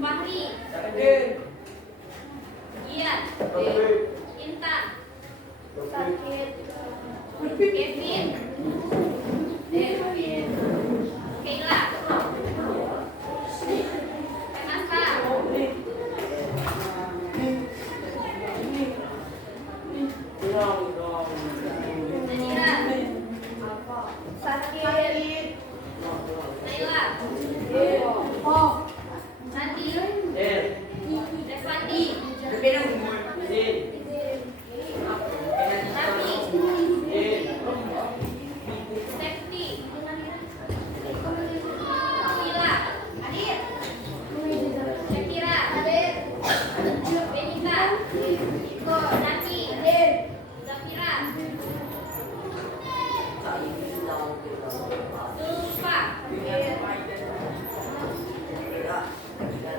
Fahri, Giat, Intan, Kevin, Kayla, Renata, Nadira, Naila, Nandi, Devandi, Rami, Stefti, Sila, Shakira, Benita, Naki, Zafira, Zulfa,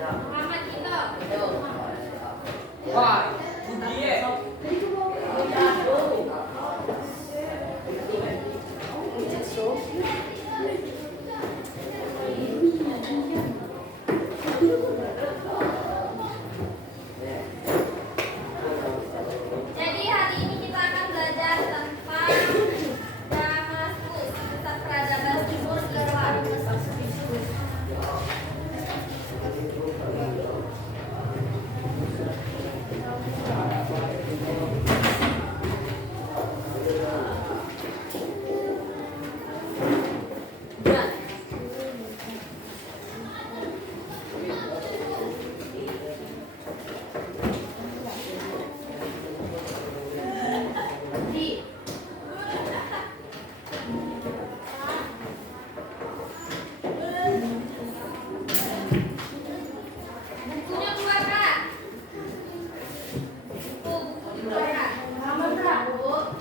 Muhammad Ito, Jadi hari ini kita akan belajar tentang Damaskus, pusat peradaban timur Islam. Di bukunya keluar Kak. Buku keluar Kak. Halaman berapa Bu?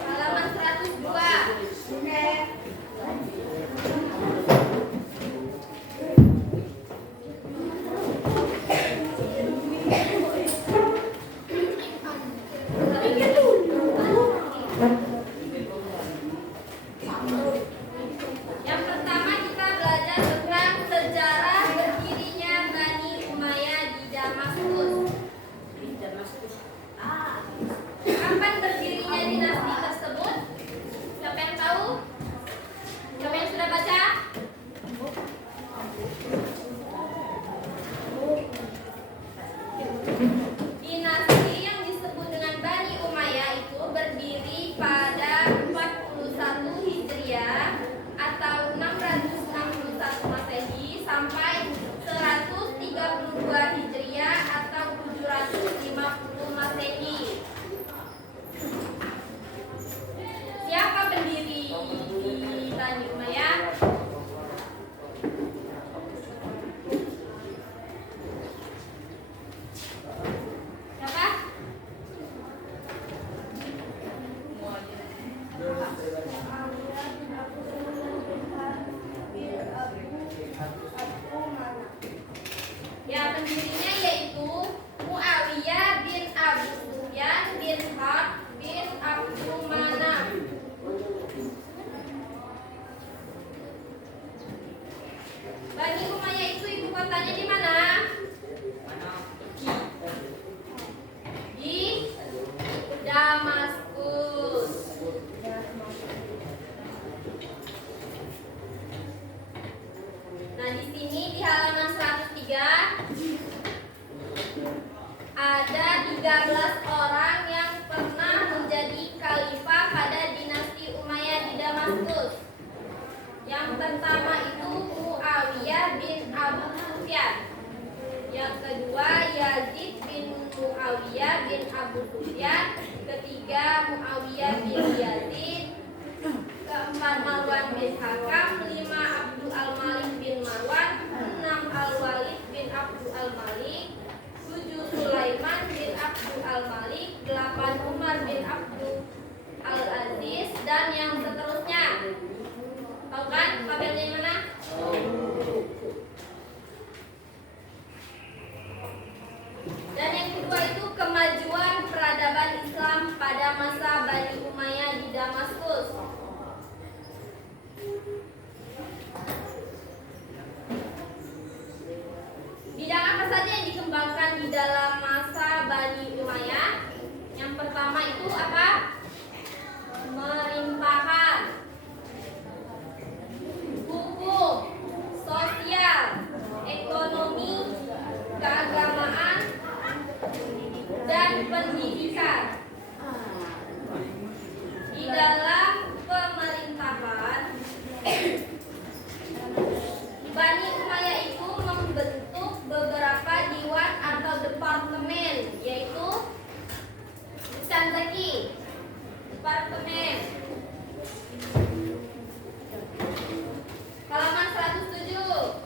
Halaman 102. Oke. Yang pertama kita belajar tentang sejarah berdirinya Bani Umayyah di Damaskus. Kapan berdirinya dinasti tersebut? Siapa yang tahu? Siapa yang sudah baca? Dinasti yang disebut dengan Bani Umayyah itu berdiri pada 41 Hijriah atau 661 Masehi sampai 132 Hijriah atau 750 Masehi. Siapa pendiri Bani Umayyah? Siapa? Ya, pendirinya yaitu Muawiyah bin Abu Sufyan bin Harb bin Abdul Manaf. Bani Umayyah itu ibu kotanya di mana? Di Damaskus. Nah, di sini di halaman 103 ada 13 orang yang pernah menjadi khalifah pada dinasti Umayyah di Damaskus. Yang pertama itu Muawiyah bin Abu Sufyan. Yang kedua Yazid bin Muawiyah bin Abu Sufyan. Ketiga Muawiyah bin Yazid. Keempat Marwan bin Hakam. 5 Abdul Al-Malik bin Marwan. 6 Al-Walid bin Abdul Al-Malik. 7 Sulaiman bin Abdul Al-Malik. 8 Umar bin Abdul Al-Aziz. Dan yang seterusnya. Tahu kan tabelnya di mana? Dan yang kedua itu kemajuan peradaban Islam pada masa Bani Umayyah di Damaskus. itu apa? Pemerintahan, hukum, sosial, ekonomi, keagamaan, dan pendidikan. Di dalam pemerintahan, Bani Umayyah itu membentuk beberapa diwan atau departemen, yaitu Sanzaki, departemen. Halaman 107.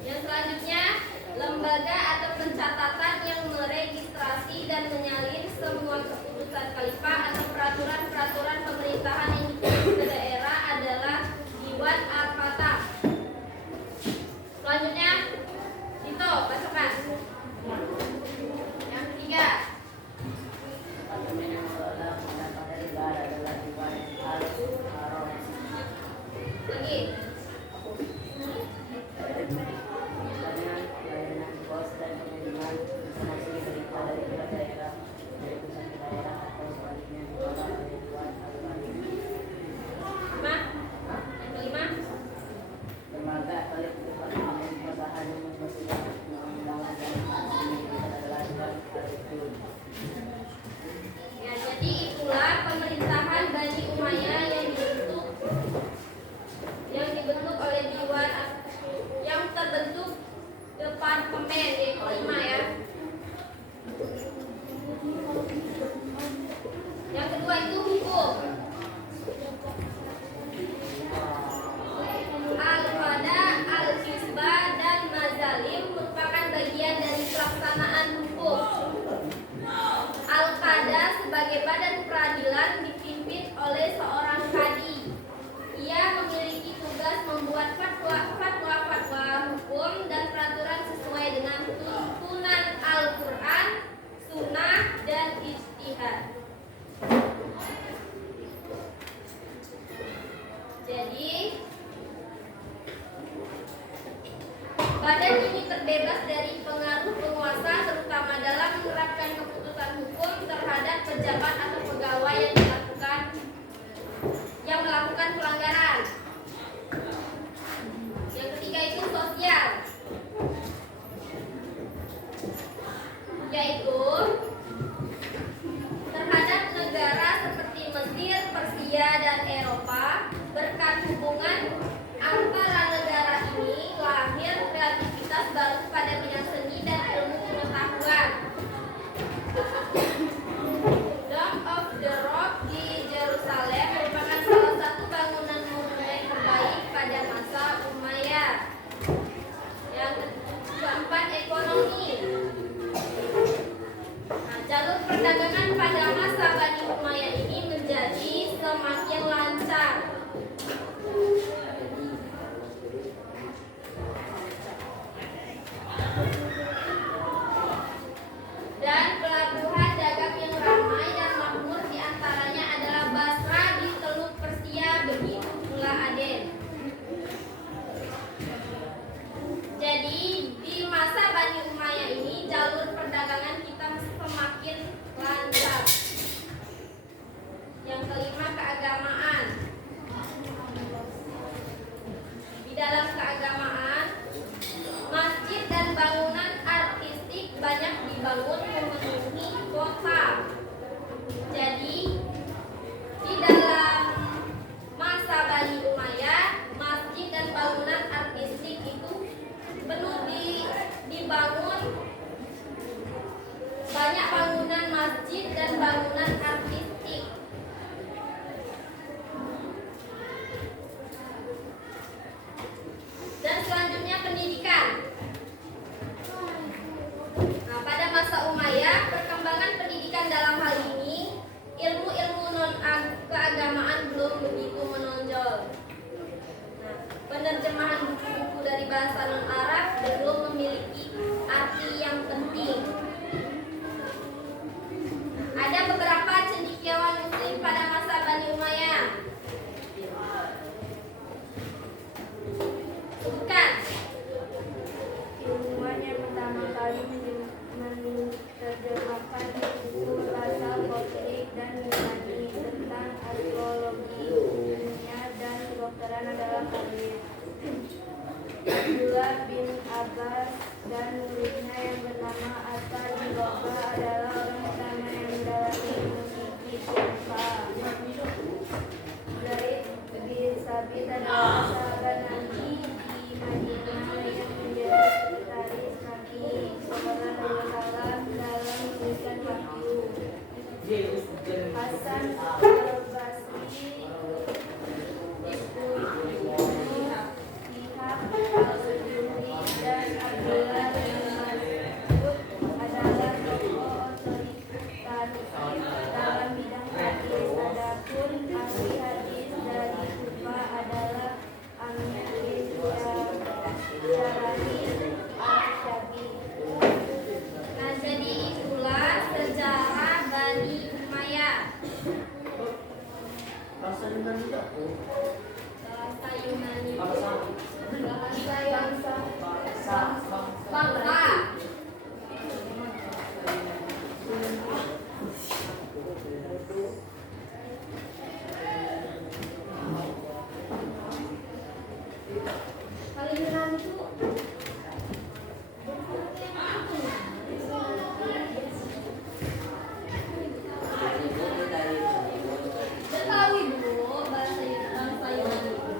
Yang selanjutnya, lembaga atau pencatatan yang meregistrasi dan menyalin semua keputusan khalifah atau peraturan-peraturan pemerintahan yang dikirim ke daerah adalah Diwan Al-Fatah. Selanjutnya, itu pasukan. Yang ketiga, lagi. Ya, jadi itulah pemerintahan Bani Umayyah yang dibentuk oleh Diwan yang terbentuk departemen, yaitu 5 ya. Yang kedua itu hukum. Al-Qada, Al-Hisbah, dan Mazalim merupakan bagian dari pelaksanaan hukum. Al-Qada sebagai badan peradilan dipimpin oleh seorang kadi. Ia memiliki tugas membuat fatwa hukum dan peraturan sesuai dengan tuntunan Al-Quran, Sunnah, dan Ijtihad. Jadi, badan ini terbebas dari pengaruh penguasa, terutama dalam menerapkan keputusan hukum terhadap pejabat atau pegawai yang melakukan pelanggaran. Yang ketiga itu sosial, yaitu terhadap negara seperti Mesir, Persia, dan Eropa. Berkat hubungan antara negara ini lahir kreativitas baru pada bidang seni dan ilmu pengetahuan. Dome of the Rock di Yerusalem merupakan salah satu bangunan monumen terbaik pada masa Umayyah. Yang keempat, ekonomi. Nah, jalur perdagangan pada masa Bani Umayyah ini menjadi semakin lancar. Dan pelabuhan dagang yang ramai dan makmur diantaranya adalah Basra di Teluk Persia, begitu pula Aden. Jadi di masa Bani Umayyah ini jalur perdagangan kita semakin lancar. Yang kelima, keagamaan. Di dalam keagamaan, masjid dan bangunan artistik banyak dibangun memenuhi kota. Jadi di dalam masa Bani Umayyah, masjid dan bangunan artistik itu penuh dibangun. Banyak bangunan masjid dan bangunan artistik. dan muridnya yang bernama Atta Jiboka adalah orang pertama yang mendalami ilmu fikih Kufa. Zaid bin Sabit adalah sahabat Nabi di Madinah yang menjadi sekretaris Nabi Sallallahu Alaihi Wasallam dalam menuliskan wahyu. Hasan al-Basri, Ibnu Shihab al-Zuhri dan Abdullah bin Mas'ud adalah tokoh otoritatif dalam bidang hadis. Adapun ahli hadis dari Kufa adalah Amir bin Jarani al-Syabi. Nah, jadi itulah sejarah Bani Umayyah. Bahasa Yunani apa? Bahasa Yunani. Bahasa Bangsa. Kalau Yunani itu Betawi dulu bahasa Yunani itu.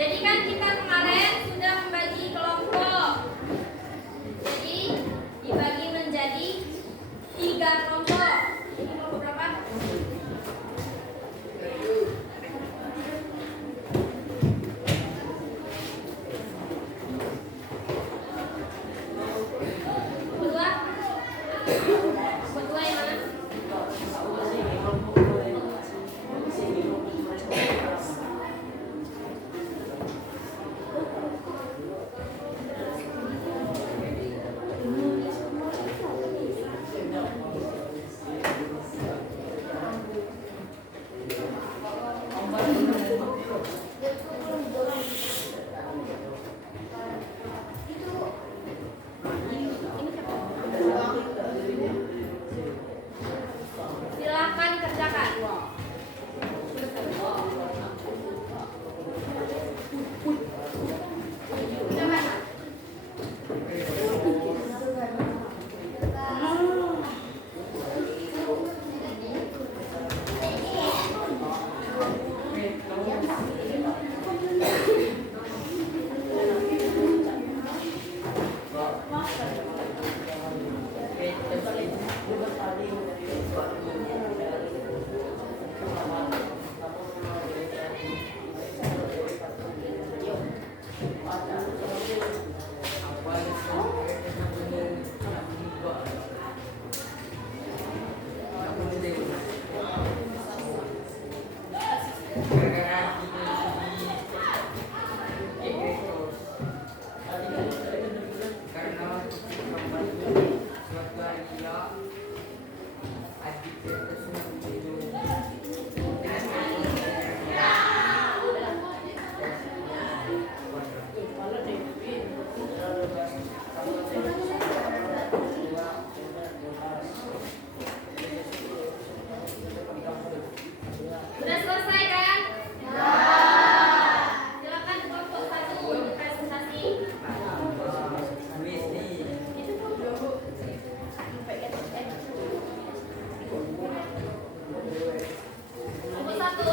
Jadi kan kita kemarin sudah membagi kelompok. Jadi dibagi menjadi 3 kelompok. Ini kelompok berapa? Kedua? Kedua yang mana? Silakan kerjakan. Sudah selesai kan? Silakan kelompok 1 untuk presentasi. Kelompok 1.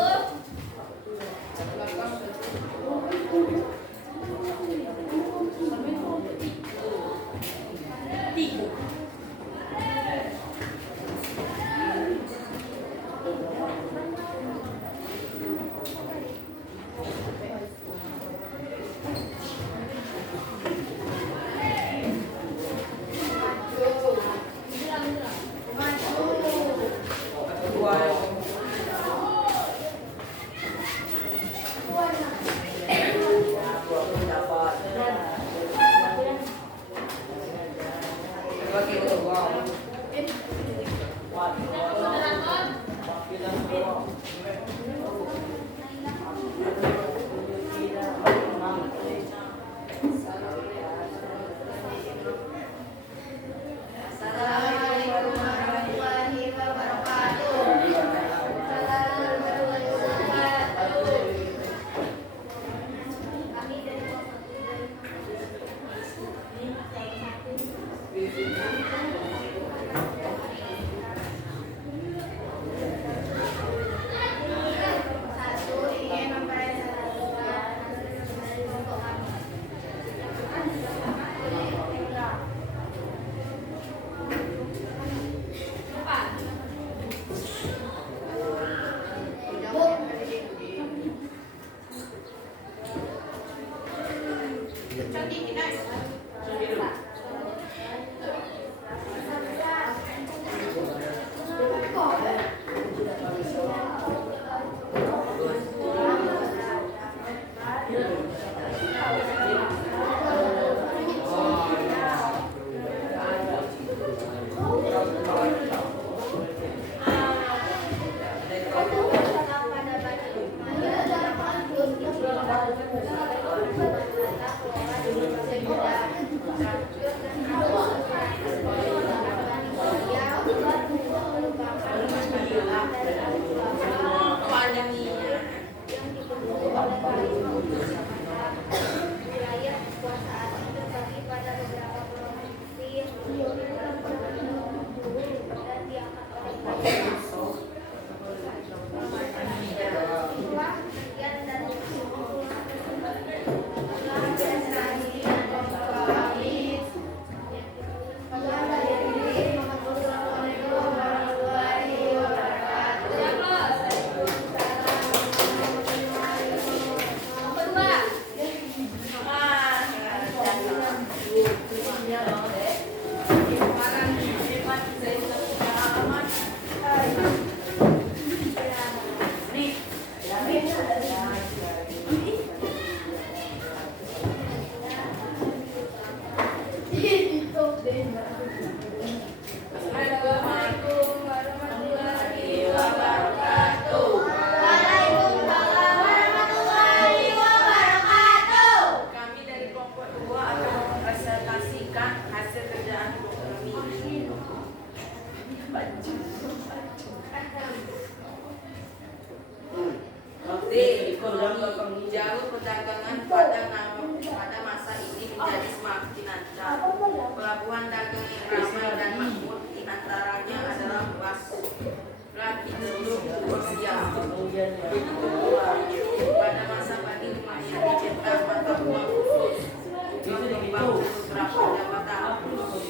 D. Ekonomi. Jalur perdagangan pada masa ini menjadi semakin lancar. Pelabuhan dagang yang ramai dan makmur di antaranya adalah Laki Teluk Rusia. Pada masa Bani Umayyah dicetak mata uang khusus untuk membangun beberapa jabatan.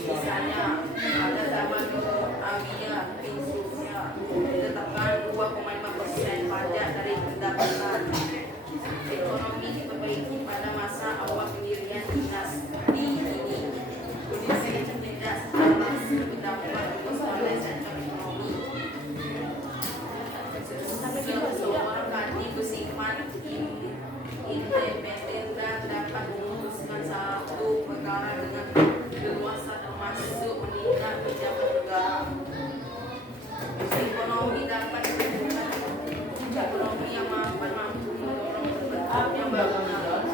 Misalnya pada zaman Muawiyah bin Sufyan ditetapkan 2,5% pajak dari pendapatan. Ekonomi diperbaiki pada masa awal pendirian dinasti ini. Kondisi tidak secara langsung berdampak pada sektor ekonomi. Seorang bersifat independen dan dapat memutuskan satu perkara dengan leluasa termasuk menindak pejabat negara. Ekonomi dapat ditemukan ekonomi yang mampu mendorong berbentuknya bangunan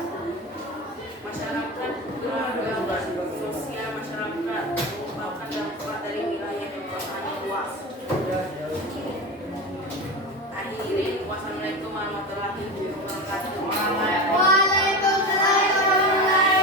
masyarakat, keragaman sosial masyarakat, merupakan dampak dari wilayah kekuasaan yang luas. Hadirin, wassalamualaikum warahmatullahi wabarakatuh. Waalaikumsalam warahmatullahi wabarakatuh.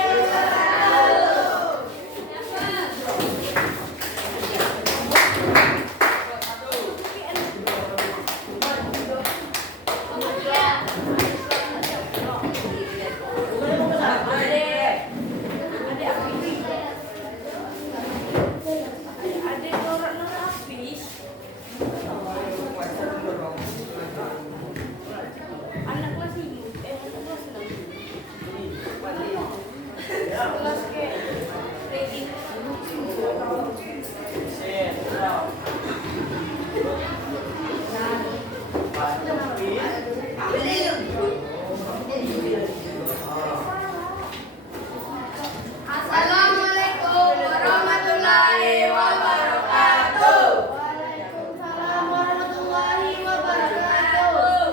Assalamualaikum warahmatullahi wabarakatuh. Waalaikumsalam warahmatullahi wabarakatuh.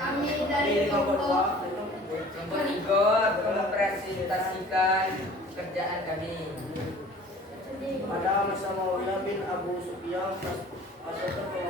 Kami dari kelompok mempresentasikan pekerjaan kami. Pada masa Muawiyah bin Abu Sufyan, pasukan kelompok